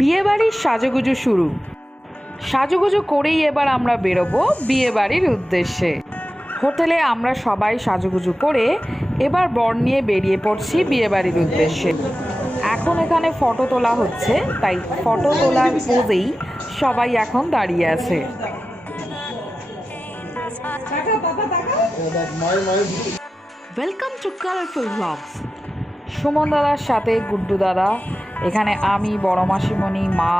বিয়েবাড়ির সাজুগুজু শুরু। সাজুগুজু করেই এবার আমরা বেরোবো বিয়েবাড়ির উদ্দেশ্যে। হোটেলে আমরা সবাই সাজুগুজু করে এবার বর নিয়ে বেরিয়ে পড়ছি বিয়েবাড়ির উদ্দেশ্যে। এখন এখানে ফটো তোলা হচ্ছে, তাই ফটো তোলার পোজেই সবাই এখন দাঁড়িয়ে আছে। Welcome to colourful blogs. Suman দাদার সাথে গুড্ডু দাদা, এখানে আমি, বড় মাসিমণি, মা,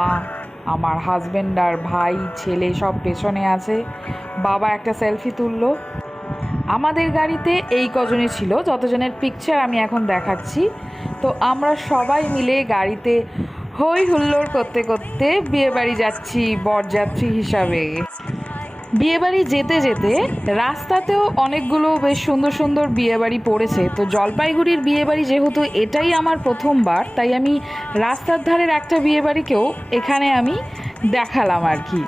আমার হাজব্যান্ড আর ভাই ছেলে সব পেছনে আছে। বাবা একটা সেলফি তুললো। আমাদের গাড়িতে এই কজনই ছিল, যতজনের পিকচার আমি এখন দেখাচ্ছি। তো আমরা সবাই মিলে গাড়িতে হই হুল্লোড় করতে করতে বিয়েবাড়ি যাচ্ছি বরযাত্রী হিসাবে। বিয়েবাড়ি যেতে যেতে রাস্তাতেও অনেকগুলো বেশ সুন্দর সুন্দর বিয়েবাড়ি পড়েছে। তো জলপাইগুড়ির বিয়েবাড়ি যেহেতু এটাই আমার প্রথমবার, তাই আমি রাস্তার ধারের একটা বিয়েবাড়িকেও এখানে আমি দেখালাম আর কি।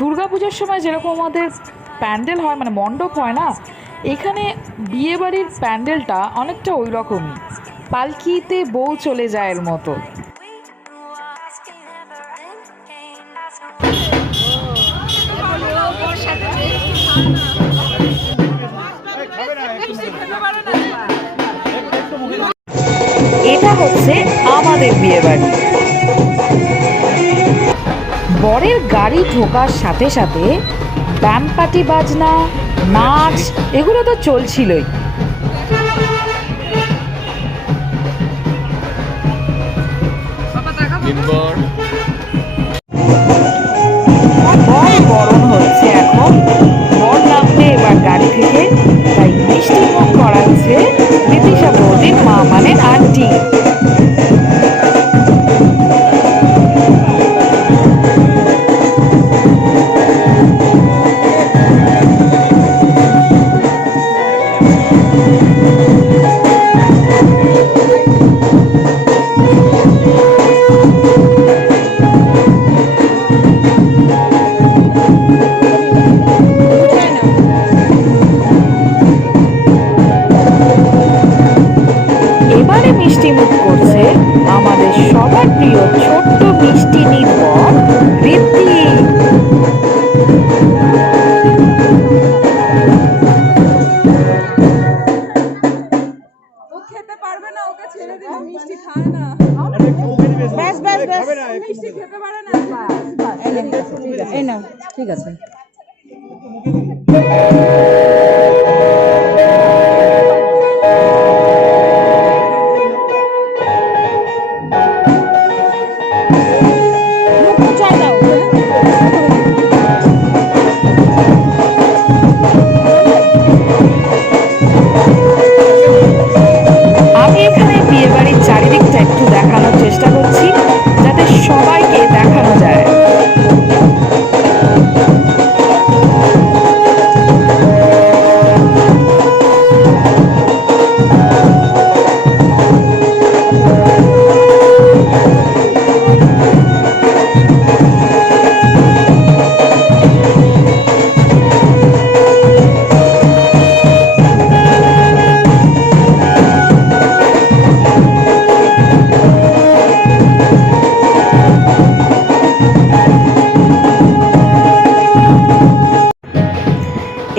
দুর্গাপুজোর সময় যেরকম আমাদের প্যান্ডেল হয়, মানে মণ্ডপ হয় না, এখানে বিয়েবাড়ির প্যান্ডেলটা অনেকটা ওই রকমই, পালকিতে বউ চলে যায় এর মতো। এটা হচ্ছে আমাদের বিয়েবাড়ি। বরের গাড়ি ঢোকার সাথে সাথে ব্যান্ড পার্টি বাজনা, নাচ এগুলো তো চলছিলই। বর বরণ হচ্ছে এখন, বর নামবে এবার গাড়ি থেকে, তাই মিষ্টি মুখ করাচ্ছে বিদিশা বৌদির মা মানে আন্টি। মিষ্টি মুখ করছে আমাদের সবার প্রিয় ছোট্ট মিষ্টি নির্ভর ঋদ্ধি। খেতে পারবে না, ওকে ছেড়ে দিলে মিষ্টি খায় না। ব্যাস ব্যাস ব্যাস, মিষ্টি খেতে পারে না। এই নাও, ঠিক আছে। আমি এখানে বিয়েবাড়ির চারিদিকটা একটু দেখানোর চেষ্টা করছি, যাতে সবাইকে দেখানো যায়।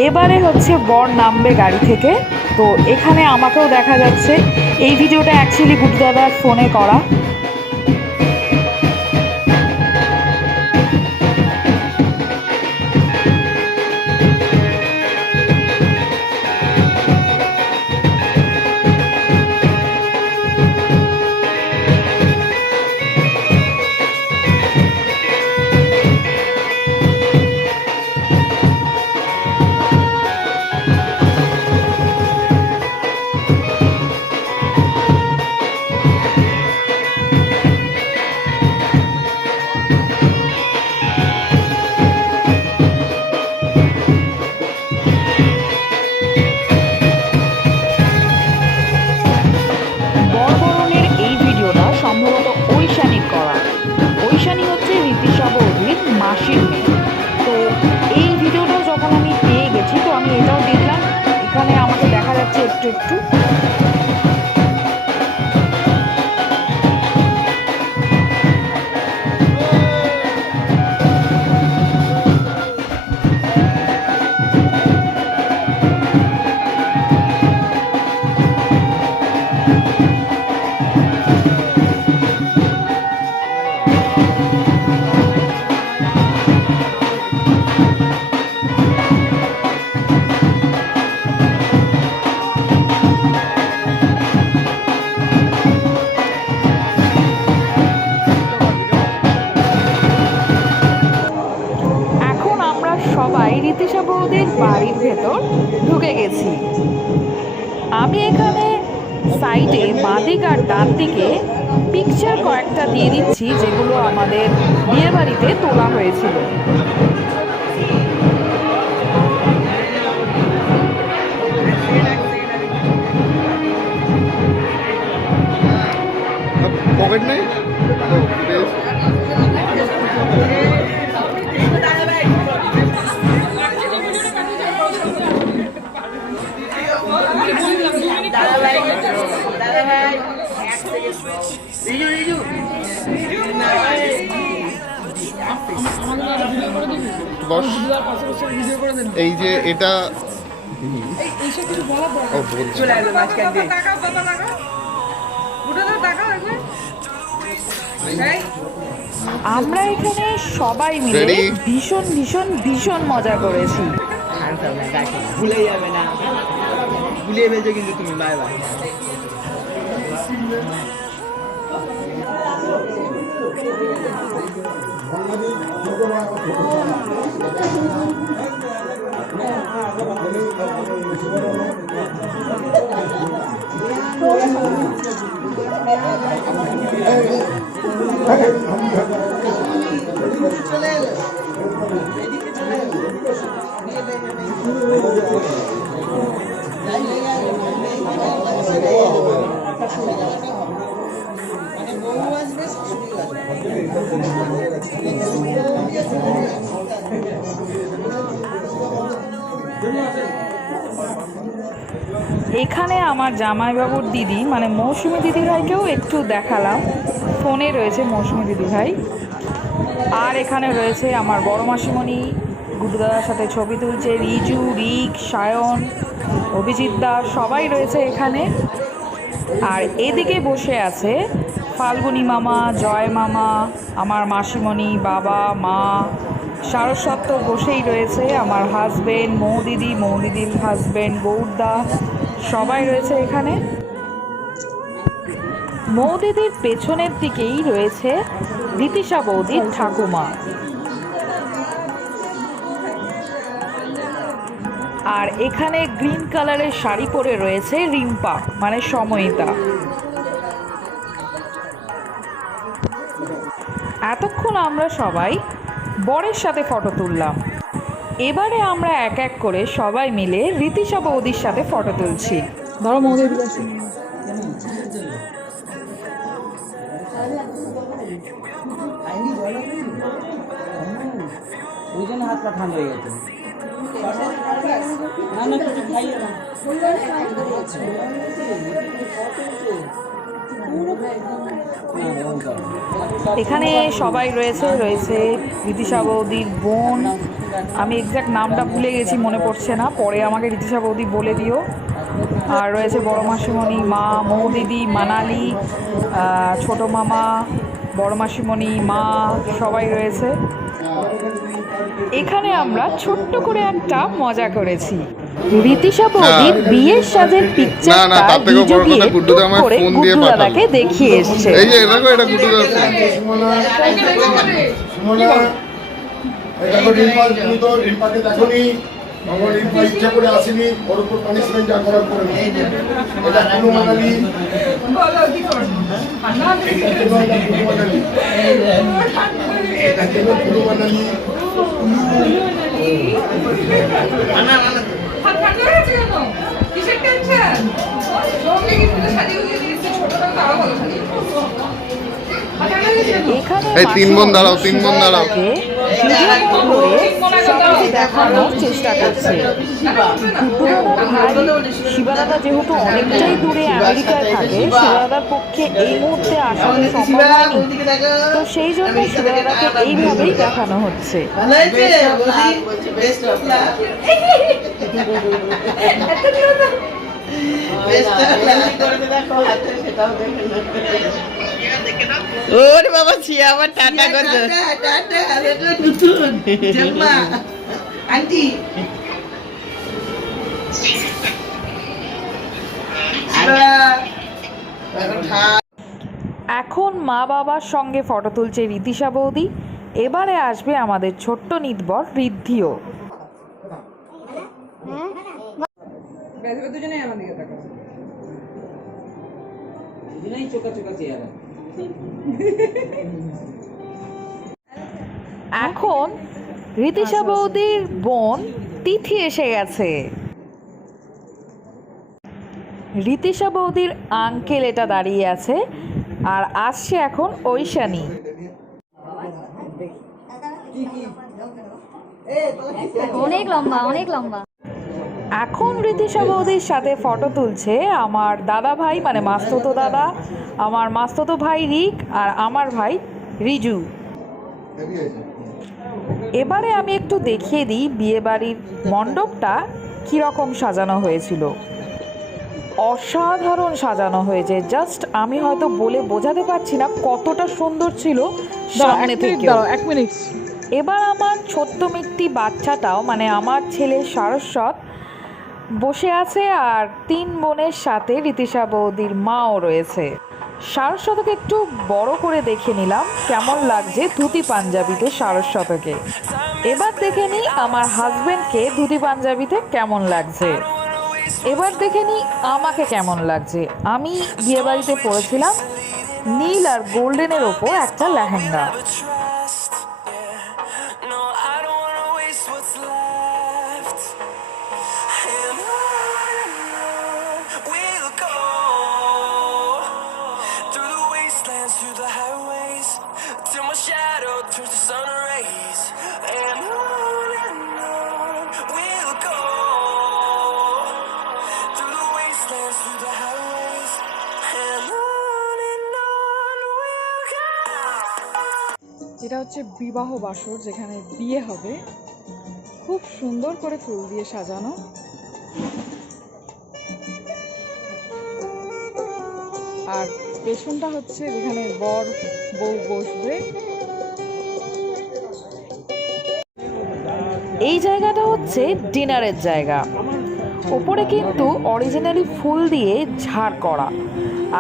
এবারে হচ্ছে বর নামবে গাড়ি থেকে। তো এখানে আমাকেও দেখা যাচ্ছে। এই ভিডিওটা অ্যাকচুয়ালি গুড্ডু দাদার ফোনে করা। বাড়ির ভেতর ঢুকে গেছি। আমি এখানে সাইডে বাঁদিক আর ডান দিকে পিকচার কয়েকটা দিয়ে দিচ্ছি, যেগুলো আমাদের বিয়েবাড়িতে তোলা হয়েছিল। পকেট নেই। এই যে এটা আমরা এখানে সবাই মিলে ভীষণ ভীষণ ভীষণ মজা করেছি। ভুলে যাবে না, ভুলিয়ে ফেলছো কিন্তু তুমি। Bye bye. চলে এলো এদিকে, চলে এলো। এখানে আমার জামাইবাবুর দিদি মানে মৌসুমী দিদিভাইকেও একটু দেখালাম, ফোনে রয়েছে মৌসুমী দিদিভাই। আর এখানে রয়েছে আমার বড় মাসিমণি, গুড্ডু দাদার সাথে ছবি তুলছে, রিজু, রিক, সায়ন, অভিজিৎ দা সবাই রয়েছে এখানে। আর এদিকে বসে আছে ফাল্গুনি মামা, জয় মামা, আমার মাসিমণি, বাবা, মা, সারস্বত বসেই রয়েছে, আমার হাজবেন্ড, মৌদিদি, মৌদিদির হাজবেন্ড গৌরদা সবাই রয়েছে এখানে। মৌদিদির পেছনের দিকেই রয়েছে রীতিশা বৌদির ঠাকুমা। আর এখানে গ্রিন কালারের শাড়ি পরে রয়েছে রিম্পা মানে সময়িতা। এতক্ষণ আমরা সবাই বরের সাথে ফটো তুললাম। এবারে আমরা এক এক করে সবাই মিলে রীতিশা বৌদির সাথে ফটো তুলছি। ধরো মৌদি, ওই জন্য হাত পা ঠান্ডা হয়ে গেছে। না না কিছু খাইয়ে না। এখানে সবাই রয়েছে রীতিশা বৌদির বোন, আমি এক্স্যাক্ট নামটা ভুলে গেছি, মনে পড়ছে না, পরে আমাকে রীতিশা বৌদি বলে দিও। আর রয়েছে বড় মাসিমণি, মা, মৌদিদি, মানালি, ছোট মামা, বড় মাসিমণি, মা সবাই রয়েছে এখানে। আমরা ছোট্ট করে একটা মজা করেছি। রীতিশা বৌদির বিয়ের সাজের পিকচারটা ভিডিও দিয়ে টুক করে গুড্ডু দাদাকে দেখিয়ে এসেছে। এই যে দেখো এটা গুড্ডু দাদা। দেখো রিম্পা, তুমি তো রিম্পাকে দেখোনি, আমার রিম্পা ইচ্ছা করে আসেনি, ওর উপর পানিশমেন্ট যা করার করে এটা কোনো মানালি, এই তিন বোন দাঁড়াও, তিন বোন দাঁড়াও। দেখানোর চেষ্টা করছে। শিবাদাদা যেহেতু অনেকটাই দূরে আমেরিকায় থাকে, শিবাদাদার পক্ষে এই মুহূর্তে আসা সম্ভব হয়নি, তো সেই জন্য শিবাদাদাকে এইভাবেই দেখানো হচ্ছে। ওরে বাবা ছিয়া আবার টাটা করছে। টাটা নতুন জম্মা আন্টি। এখন মা বাবার সঙ্গে ফটো তুলছে রীতিশা বৌদি। এবারে আসবে আমাদের ছোট্ট নিতবর ঋদ্ধিও। দুজনেই আমার দিকে তাকাও। দুজনেই চোখা চোখা চেয়ারা। এখন রীতিশা বৌদির বোন তিথি এসে গেছে। রীতিশা বৌদির আঙ্কেল এটা দাঁড়িয়ে আছে, আর আসছে এখন ঐশানী। অনেক লম্বা, অনেক লম্বা। এখন রীতিশা বৌদির সাথে ফটো তুলছে আমার দাদা ভাই, মানে মাস্তুতো দাদা, আমার মাস্তুতো ভাই রিক, আর আমার ভাই রিজু। এবারে আমি একটু দেখিয়ে দিই বিয়েবাড়ির মণ্ডপটা কীরকম সাজানো হয়েছিল। অসাধারণ সাজানো হয়েছে, জাস্ট আমি হয়তো বলে বোঝাতে পারছি না কতটা সুন্দর ছিল সামনে থেকে। এবার আমার ছোট্ট মিট্টি বাচ্চাটাও, মানে আমার ছেলে সারস্বত, বসে আছে, আর 3 বোনের সাথে রীতিশা বৌদির মাও রয়েছে। সারস্বতকে একটু বড় করে দেখে নিলাম কেমন লাগছে ধুতি পাঞ্জাবিতে সারস্বতকে। এবার দেখে নিই আমার হাজবেন্ডকে ধুতি পাঞ্জাবিতে কেমন লাগছে। এবার দেখে নিই আমাকে কেমন লাগছে। আমি বিয়েবাড়িতে পরেছিলাম নীল আর গোল্ডেনের ওপর একটা লেহেঙ্গা। এটা হচ্ছে বিবাহ বাসর, যেখানে বিয়ে হবে। খুব সুন্দর করে ফুল দিয়ে সাজানো। আর পেছনটা হচ্ছে যেখানে বর বউ বসবে। এই জায়গাটা হচ্ছে ডিনারের জায়গা। ওপরে কিন্তু অরিজিনালি ফুল দিয়ে ঝাড় করা,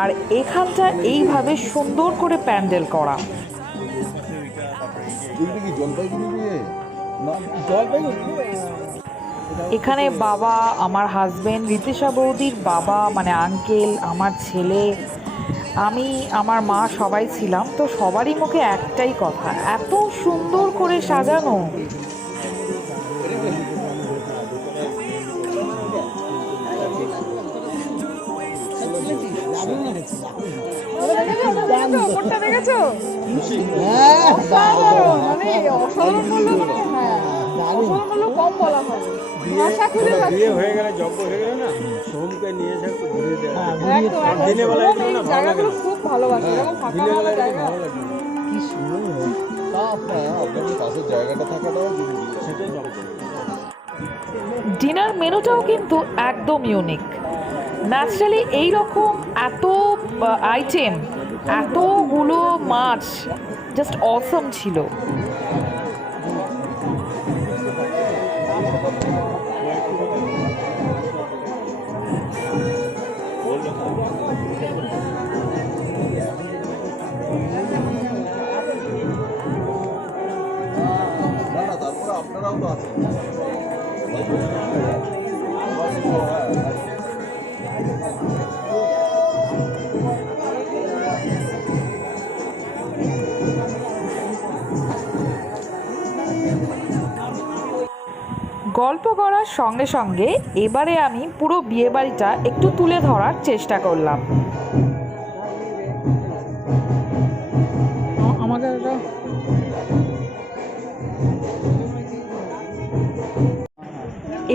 আর এখানটা এইভাবে সুন্দর করে প্যান্ডেল করা। এখানে বাবা, আমার হাজবেন্ড, রীতিশা বৌদির বাবা মানে আঙ্কেল, আমার ছেলে, আমি, আমার মা সবাই ছিলাম। তো সবারই মুখে একটাই কথা, এত সুন্দর করে সাজানো। ওপরটা দেখেছো? অসাধারণ, মানে অসাধারণ বললে অসাধারণ বললে কম বলা হয়। ভাষা খুঁজে পাচ্ছি না। হয়ে গেলে জব্দ হয়ে গেলে না, সোমকে নিয়ে এসে একটু ঘুরিয়ে দেয়। একদম, দিনের বেলা একদম। এই জায়গাগুলো খুব ভালোবাসি, এরকম ফাঁকা ফাঁকা জায়গা। কি সুন্দর আপনাদের পাশের জায়গাটা থাকাটাও জরুরি, সেটাই জব্দ। ডিনার মেনুটাও কিন্তু একদম ইউনিক। ন্যাচারালি এইরকম এত আইটেম, এতগুলো মাছ, জাস্ট অসম ছিল। তারপরে আপনারাও তো আছেন। গল্প করার সঙ্গে সঙ্গে এবারে আমি পুরো বিয়েবাড়িটা একটু তুলে ধরার চেষ্টা করলাম। আমাদের এটা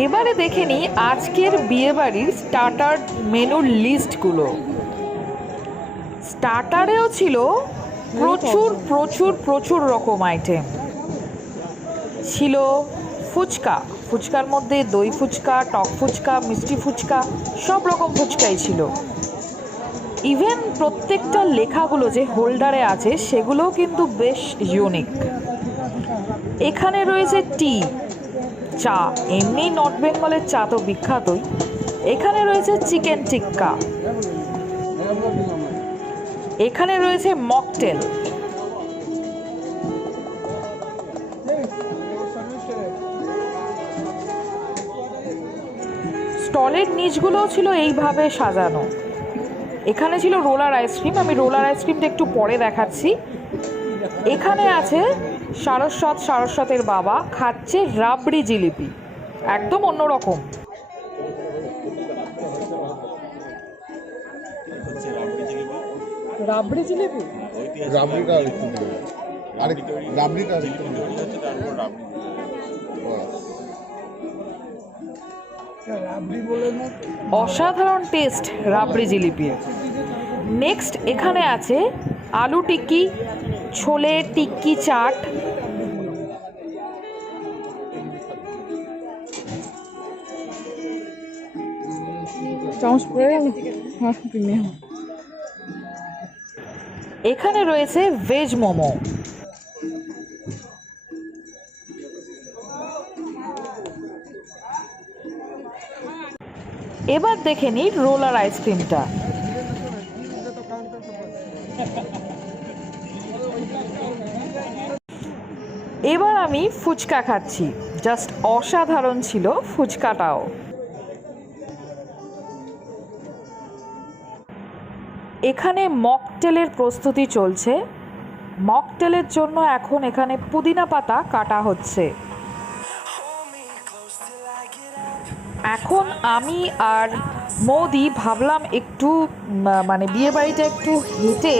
এবারে দেখে নিই আজকের বিয়েবাড়ির স্টার্টার মেনুর লিস্টগুলো। স্টার্টারেও ছিল প্রচুর প্রচুর প্রচুর রকম আইটেম। ছিল ফুচকা, ফুচকার মধ্যে দই ফুচকা, টক ফুচকা, মিষ্টি ফুচকা, সব রকম ফুচকাই ছিল। ইভেন প্রত্যেকটা লেখাগুলো যে হোল্ডারে আছে সেগুলোও কিন্তু বেশ ইউনিক। এখানে রয়েছে টি, চা, এমনি নর্থ বেঙ্গলের চা তো বিখ্যাতই। এখানে রয়েছে চিকেন টিক্কা, এখানে রয়েছে মকটেল, স্টলের নিচগুলোও ছিল এইভাবে সাজানো। এখানে ছিল রোলার আইসক্রিম, আমি রোলার আইসক্রিমটা একটু পরে দেখাচ্ছি। এখানে আছে সারস্বতের বাবা খাচ্ছে রাবড়ি জিলিপি, একদম অন্যরকম। রাবড়ি জিলিপি, রাবড়িটা আরেকটু দিবে, রাবড়িটা আরেকটু দিবে। অসাধারণ টেস্ট রাবড়ি জিলিপি। নেক্সট এখানে আছে আলু টিক্কি, ছোলে টিক্কি চাট। এখানে রয়েছে ভেজ মোমো। এবার দেখে নিই রোলার আইসক্রিমটা। এবার আমি ফুচকা খাচ্ছি, জাস্ট অসাধারণ ছিল ফুচকাটাও। এখানে মকটেলের প্রস্তুতি চলছে। মকটেলের জন্য এখন এখানে পুদিনা পাতা কাটা হচ্ছে। এখন আমি আর মৌদি ভাবলাম একটু মানে বিয়েবাড়িটা একটু হেঁটে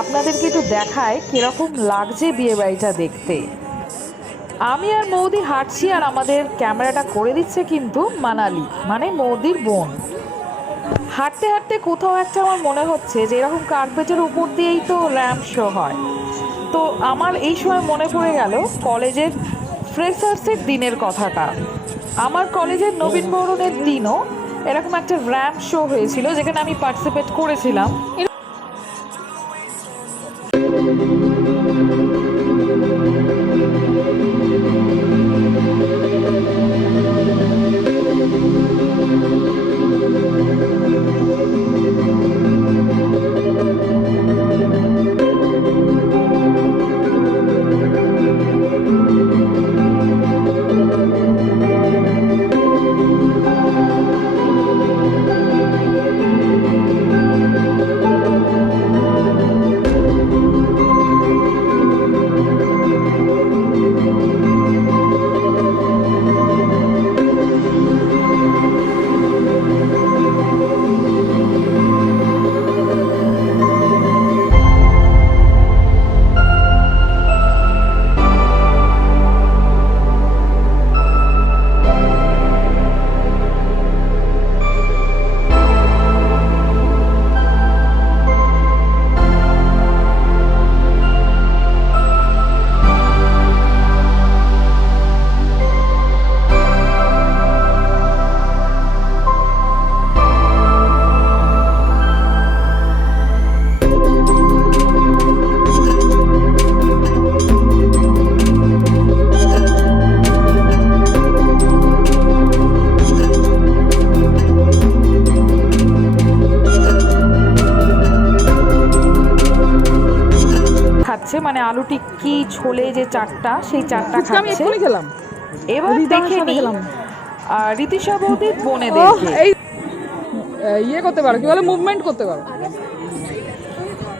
আপনাদেরকে একটু দেখায় কীরকম লাগছে বিয়েবাড়িটা দেখতে। আমি আর মৌদি হাঁটছি, আর আমাদের ক্যামেরাটা করে দিচ্ছে কিন্তু মানালি, মানে মৌদির বোন। হাঁটতে হাঁটতে কোথাও একটা আমার মনে হচ্ছে যে এরকম কার্পেটের উপর দিয়েই তো র্যাম্প শো হয়। তো আমার এই সময় মনে পড়ে গেল কলেজের ফ্রেশার্সের দিনের কথাটা। আমার কলেজের নবীনবরণের দিনও এরকম একটা র্যাম্প শো হয়েছিল, যেখানে আমি পার্টিসিপেট করেছিলাম। মানে আলু টিক্কি ছোলে যে চাটটা, সেই চাটটা খাচ্ছে। এবার দেখে নিই রীতিশা বৌদির বোনেদেরকে। ইয়ে করতে পারো, কি বলে, মুভমেন্ট করতে পারো।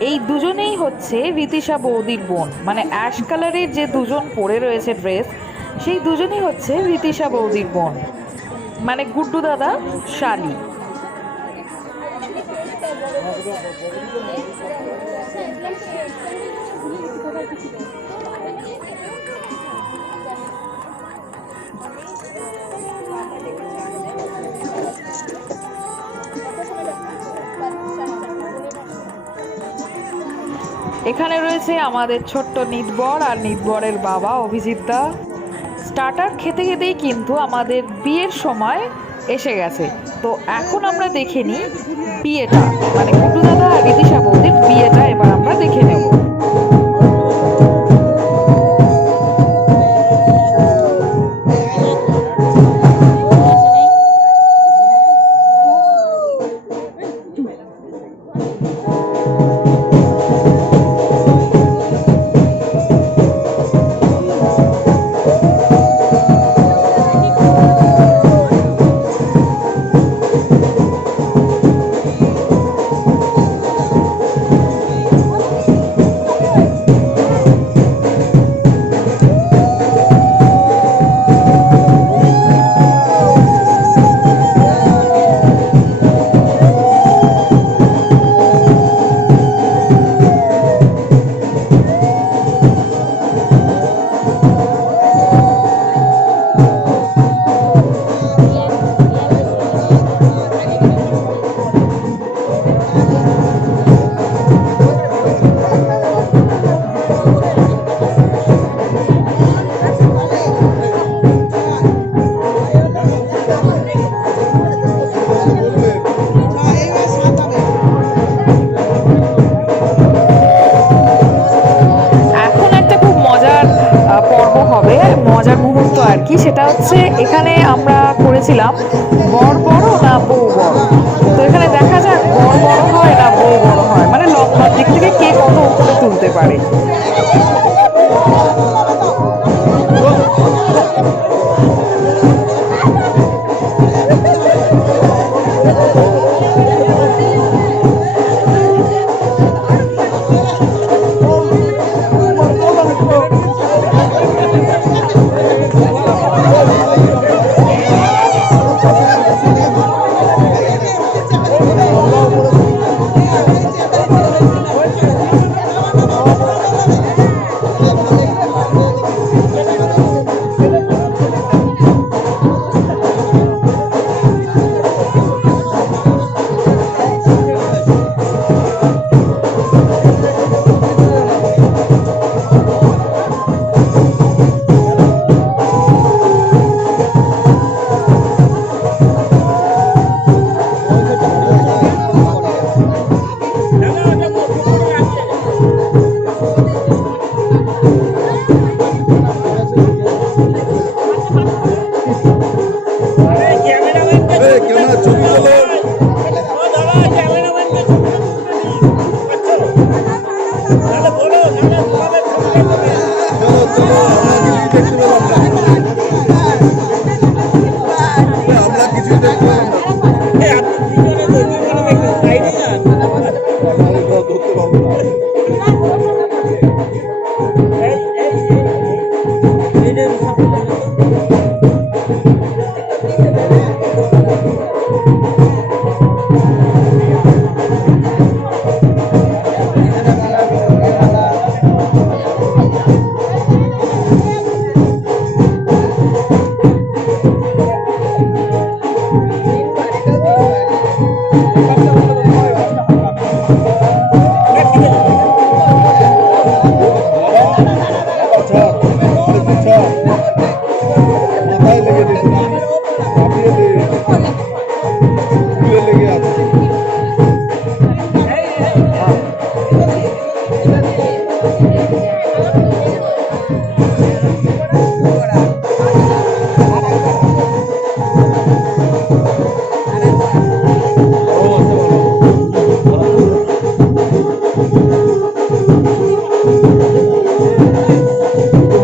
এই দুজনেই হচ্ছে রীতিশা বৌদির বোন, মানে অ্যাশ কালারের যে দুজন পরে রয়েছে ড্রেস, সেই দুজনই হচ্ছে রীতিশা বৌদির বোন, মানে গুড্ডু দাদা শালি। এখানে রয়েছে আমাদের ছোট্ট নিতবর আর নিতবরের বাবা অভিজিৎ দা। স্টার্টার খেতে খেতেই কিন্তু আমাদের বিয়ের সময় এসে গেছে। তো এখন আমরা দেখে নিই বিয়েটা, মানে গুড্ডু দাদা আর রীতিশা বৌদির বিয়েটা এবার আমরা দেখে নেব। কি, সেটা হচ্ছে এখানে আমরা করেছিলাম বর বড় না বউ বড়। তো এখানে দেখা যাক বর বড় হয় না বউ বড় হয়, মানে লম্বার দিক থেকে কে কত উপরে তুলতে পারে। ক্যামেরা ছবি আমরা কিছু দেখতে ধরতে পারবো না।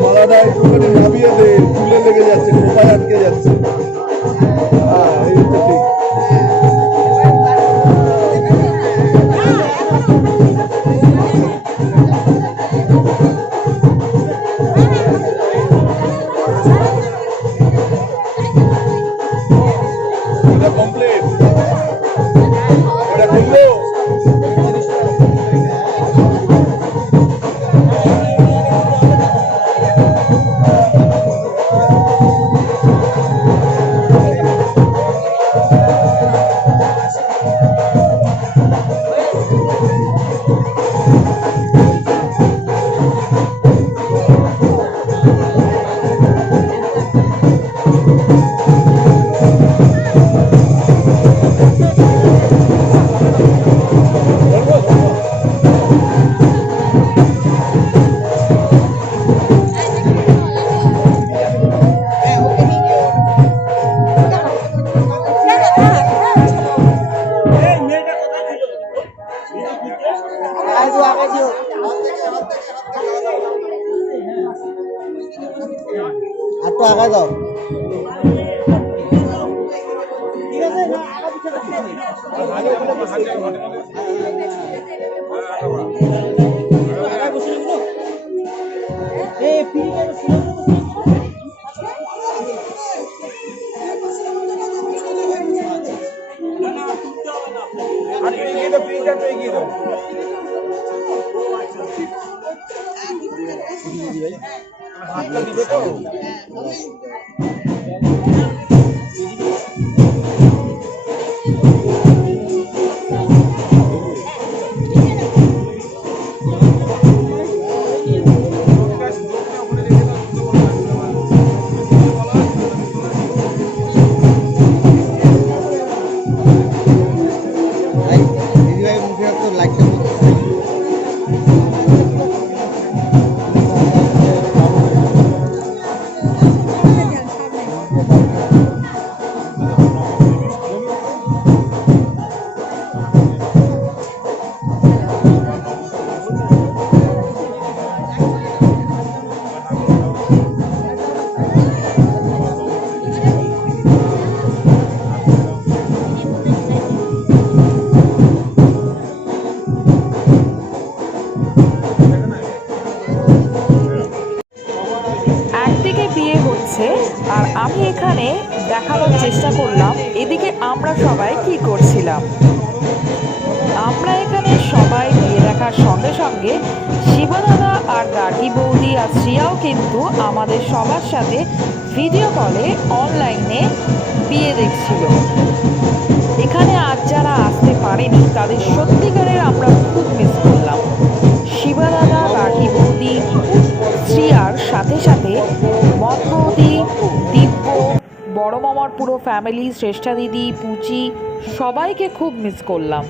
মালাটা একটুখানি নামিয়ে দে, চুলে লেগে যাচ্ছে, কোথায় আটকে যাচ্ছে। হ্যাঁ, এই হচ্ছে ঠিক। এটা কমপ্লিট, এটা খুললো। আর তো আগায় যাও। হচ্ছে আর আমি এখানে দেখানোর চেষ্টা করলাম এদিকে আমরা সবাই কি করছিলাম। আমরা এখানে সবাই বিয়ে দেখার সঙ্গে সঙ্গে শিবা দাদা আর গার্গী বৌদি আর শ্রিয়াও কিন্তু আমাদের সবার সাথে ভিডিও কলে অনলাইনে বিয়ে দেখছিল। এখানে আজ যারা আসতে পারেনি তাদের সত্যিকারের আমরা খুব মিস করলাম। শিবা দাদা, গার্গী বৌদি, শ্রিয়ার সাথে সাথে মদ বৌদি, দিব্য, বড় মামার পুরো ফ্যামিলি, শ্রেষ্ঠা দিদি, পুচি সবাইকে খুব মিস করলাম।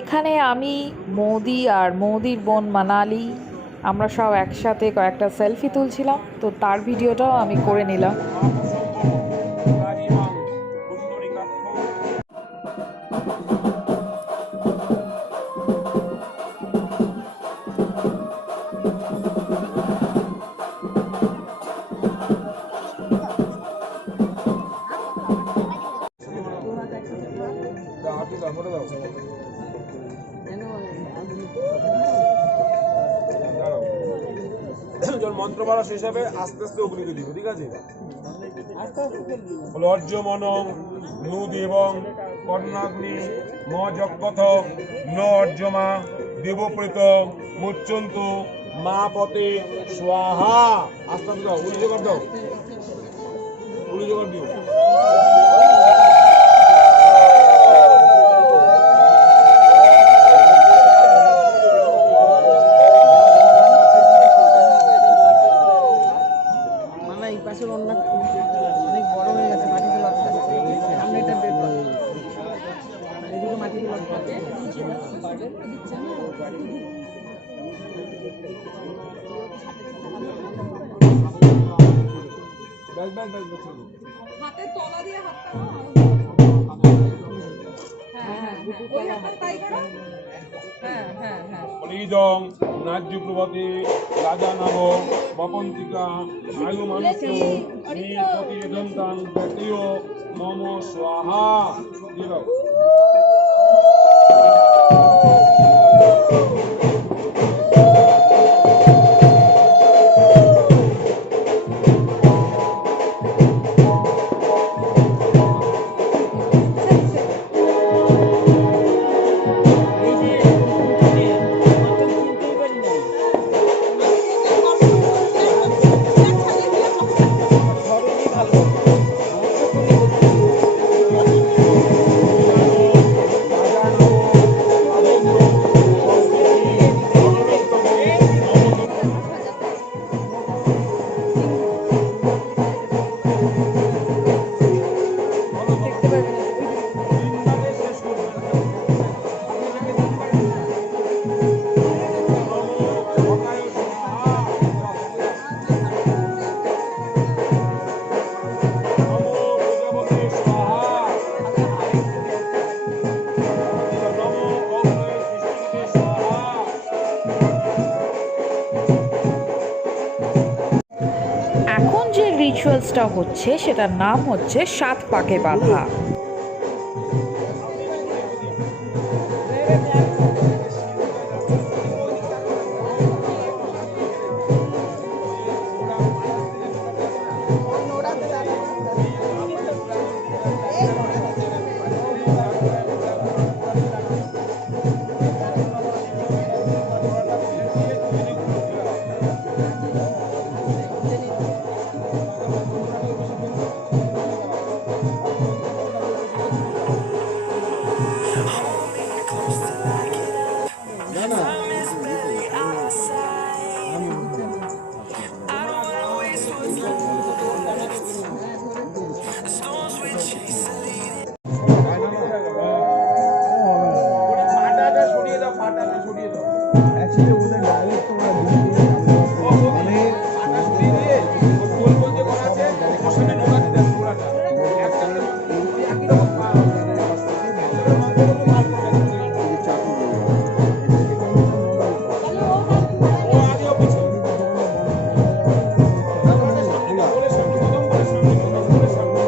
এখানে আমি, মৌদি আর মৌদির বোন মানালি আমরা সব একসাথে কয়েকটা সেলফি তুলছিলাম, তো তার ভিডিওটাও আমি করে নিলাম। মন্ত্র পড়া শেষ হবে, আস্তে আস্তে উপনীত দিব, ঠিক আছে? অর্জমনং নু দেবং কর্ণাগ্নি ন যজ্ঞথ ন অর্জমা দেবপ্রেত মুচ্চন্ত মা পতে স্বাহা। আস্তে আস্তে দাও, উল্টো কর দাও, উল্টো কর দিও। হাতের তলা দিয়ে হাতটা ওই হাতটা তাই করো। অলিদং নাজ্য প্রভতে রাজা নাম বপন্তিকা আয়ু মানুষ প্রতিবেদন্তাং ব্যতীয় মম স্বাহা। দিয়ে দাও। এখন যে রিচুয়ালসটা হচ্ছে সেটার নাম হচ্ছে 7 পাকে বাঁধা। অ্যাকচুয়ালি ওদের ডাইরেক্ট তোমরা মানে আকাশ দিয়ে দিয়ে ওর গোল গোল যে করা আছে ওর সামনে নোড়া দিতে হবে, নোড়াটা একসাথে একই রকম ও আগে ও পিছনে গোলের সামনে কদম, গোলের সামনে কদম, গোলের সামনে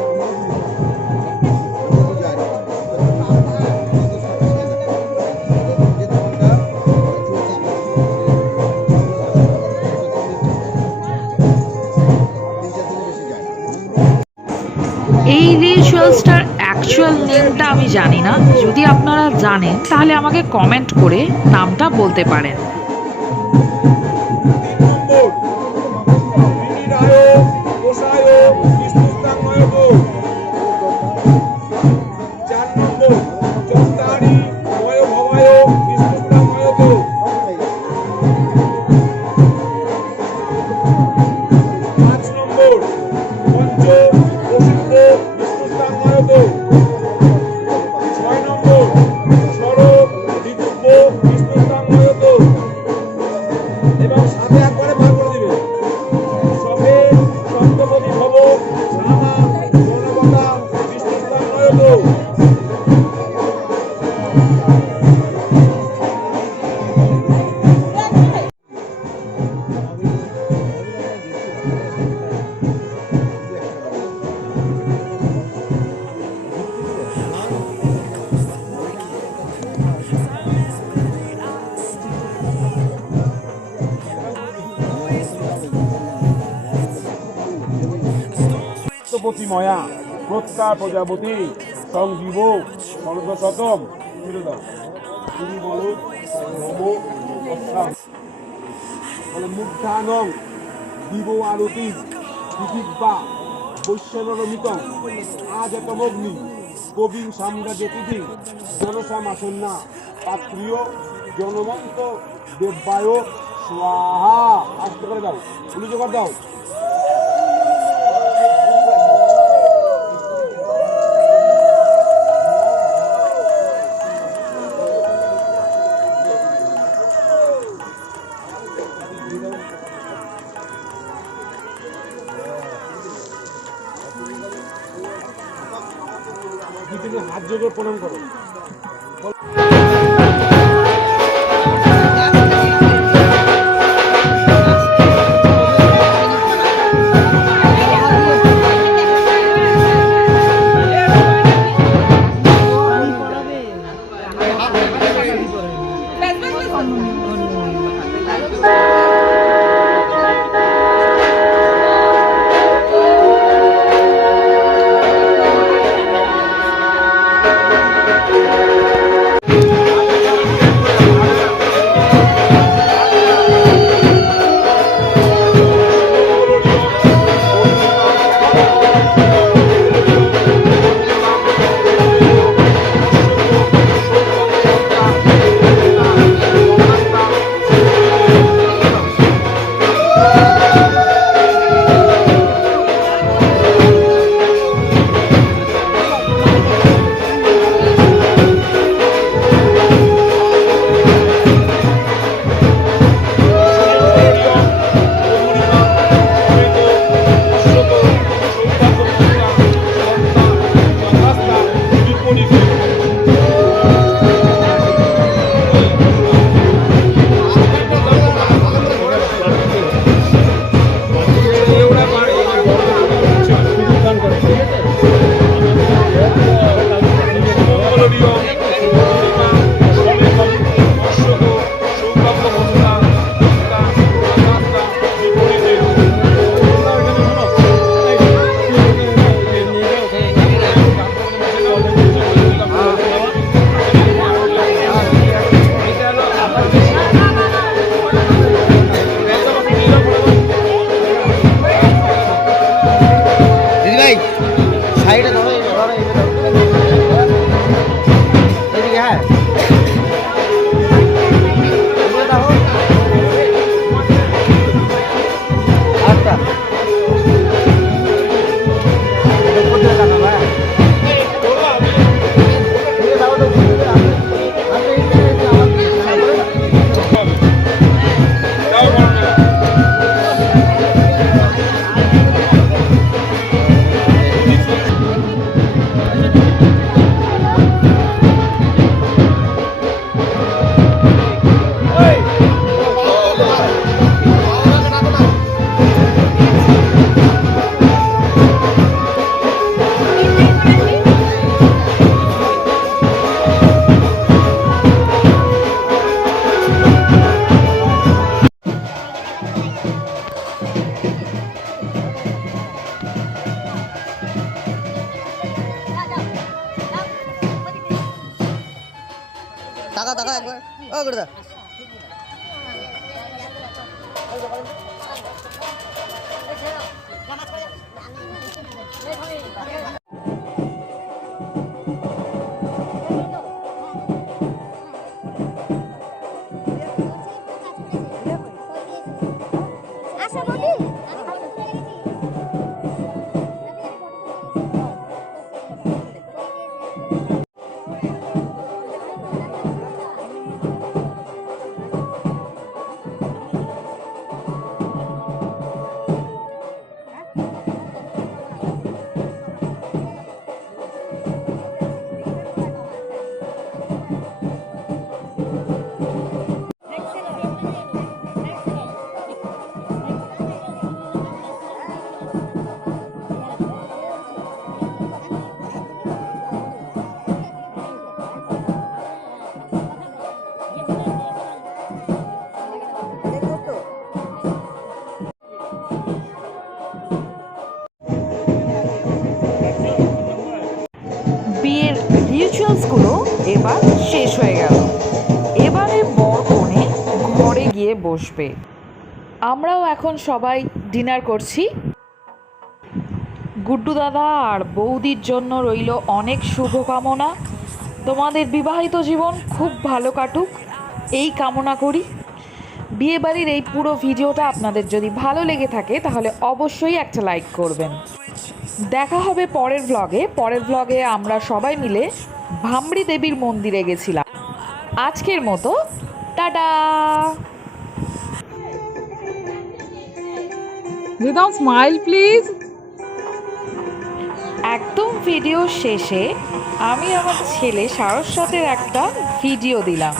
এই রিচুয়ালসটার অ্যাকচুয়াল নেমটা আমি জানি না, যদি আপনারা জানেন তাহলে আমাকে কমেন্ট করে নামটা বলতে পারেন। 3 নম্বর বিনিরায় গোসায় বিষ্ণুস্তাঙ্গয় 4 নম্বর চন্তারি ময় ভবায় বিষ্ণুস্তাঙ্গয় 5 নম্বর পঞ্চ প্রসিদ্ধ বিষ্ণুস্তাঙ্গয় 6 নম্বর স্বরূপ ঋতুব্য বিষ্ণুস্তাঙ্গয় এবং সাথে একবারে ভাগ করে দিবে সবে সপ্তপদী ভব সামা গণবতা বিষ্ণুস্তাঙ্গয় সপ্তপতি ময়া প্রত্যা প্রজাপতি সংজীব স্বর্গশতম তুমি বলো নম অস্থাম বলে মুগ্ধানং দিব আরতি দিদিব্বা বৈশ্যনরমিতং আজতমগ্নি কবিং সাম্রাজ্যতিথি জনসামাসন্না পাত্রীয় জনমন্ত দেব্যায় স্বাহা। আস্তে করে দাও, পুলিশ জোগাড় দাও। হাত জোগাড় প্রণাম করো। আশা বলি বিয়ের রিচুয়ালসগুলো এবার শেষ হয়ে গেল। এবারে বর কনে ঘরে গিয়ে বসবে। আমরাও এখন সবাই ডিনার করছি। গুড্ডু দাদা আর বৌদির জন্য রইল অনেক শুভকামনা। তোমাদের বিবাহিত জীবন খুব ভালো কাটুক এই কামনা করি। বিয়েবাড়ির এই পুরো ভিডিওটা আপনাদের যদি ভালো লেগে থাকে তাহলে অবশ্যই একটা লাইক করবেন। দেখা হবে পরের ভ্লগে। পরের ভ্লগে আমরা সবাই মিলে ভামড়ি দেবীর মন্দিরে গেছিলাম। আজকের মতো টাটা। Without smile, please. একদম ভিডিও শেষে আমি আমার ছেলে সারস্বতের একটা ভিডিও দিলাম।